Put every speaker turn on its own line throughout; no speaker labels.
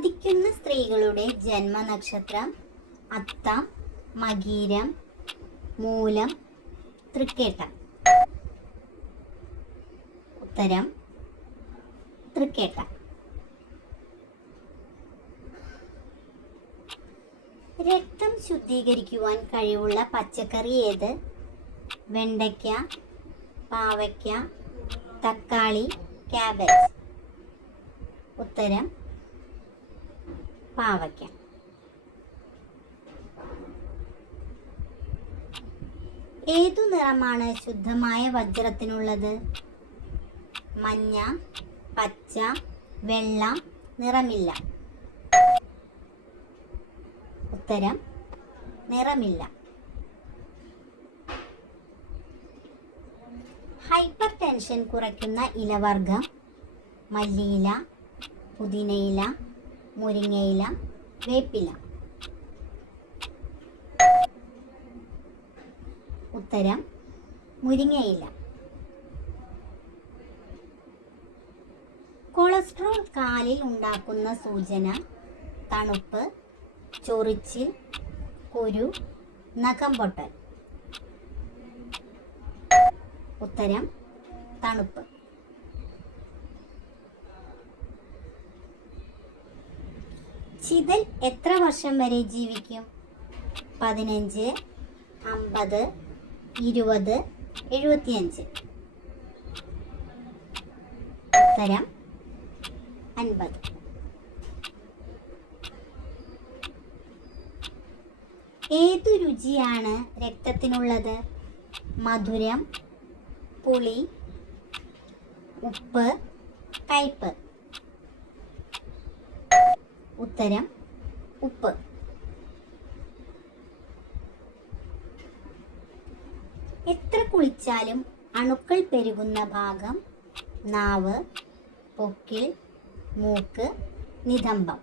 ജനിക്കുന്ന സ്ത്രീകളുടെ ജന്മനക്ഷത്രം അത്തം മകീരം മൂലം തൃക്കേട്ട. ഉത്തരം തൃക്കേട്ട. രക്തം ശുദ്ധീകരിക്കുവാൻ കഴിവുള്ള പച്ചക്കറി ഏത്? വെണ്ടയ്ക്ക പാവയ്ക്ക തക്കാളി ക്യാബേജ്. ഉത്തരം പാവയ്ക്ക. ഏതു നിറമാണ് ശുദ്ധമായ വജ്രത്തിനുള്ളത്? മഞ്ഞ പച്ച വെള്ള നിറമില്ല. ഉത്തരം നിറമില്ല. ഹൈപ്പർ ടെൻഷൻ കുറയ്ക്കുന്ന ഇലവർഗം മല്ലിയില പുതിനയില മുരിങ്ങയില വേപ്പില. ഉത്തരം മുരിങ്ങയില. കൊളസ്ട്രോൾ കാലിൽ ഉണ്ടാക്കുന്ന സൂചന തണുപ്പ് ചൊറിച്ചിൽ കുരു നഖം പൊട്ടൽ. ഉത്തരം തണുപ്പ്. ചിതൽ എത്ര വർഷം വരെ ജീവിക്കും? പതിനഞ്ച് അമ്പത് ഇരുപത് എഴുപത്തിയഞ്ച്. ഉത്തരം അൻപത്. ഏതു രുചിയാണ് രക്തത്തിനുള്ളത്? മധുരം പുളി ഉപ്പ് കയ്പ് ഉത്തരം ഉപ്പ്. എത്ര കുളിച്ചാലും അണുക്കൾ പെരുകുന്ന ഭാഗം നാവ് പൊക്കിൽ മൂക്ക് നിതംബം.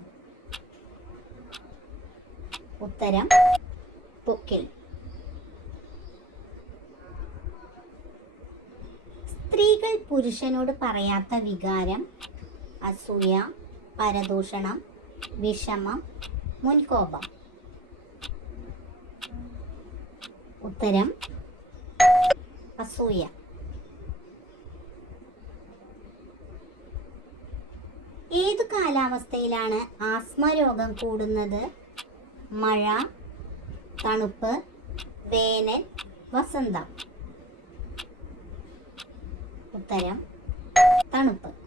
ഉത്തരം പൊക്കിൽ. സ്ത്രീകൾ പുരുഷനോട് പറയാത്ത വികാരം അസൂയ പരദൂഷണം വിഷമം മുൻകോപം. ഉത്തരം അസൂയ. ഏതു കാലാവസ്ഥയിലാണ് ആസ്മ രോഗം കൂടുന്നത്? മഴ തണുപ്പ് വേനൽ വസന്തം. ഉത്തരം തണുപ്പ്.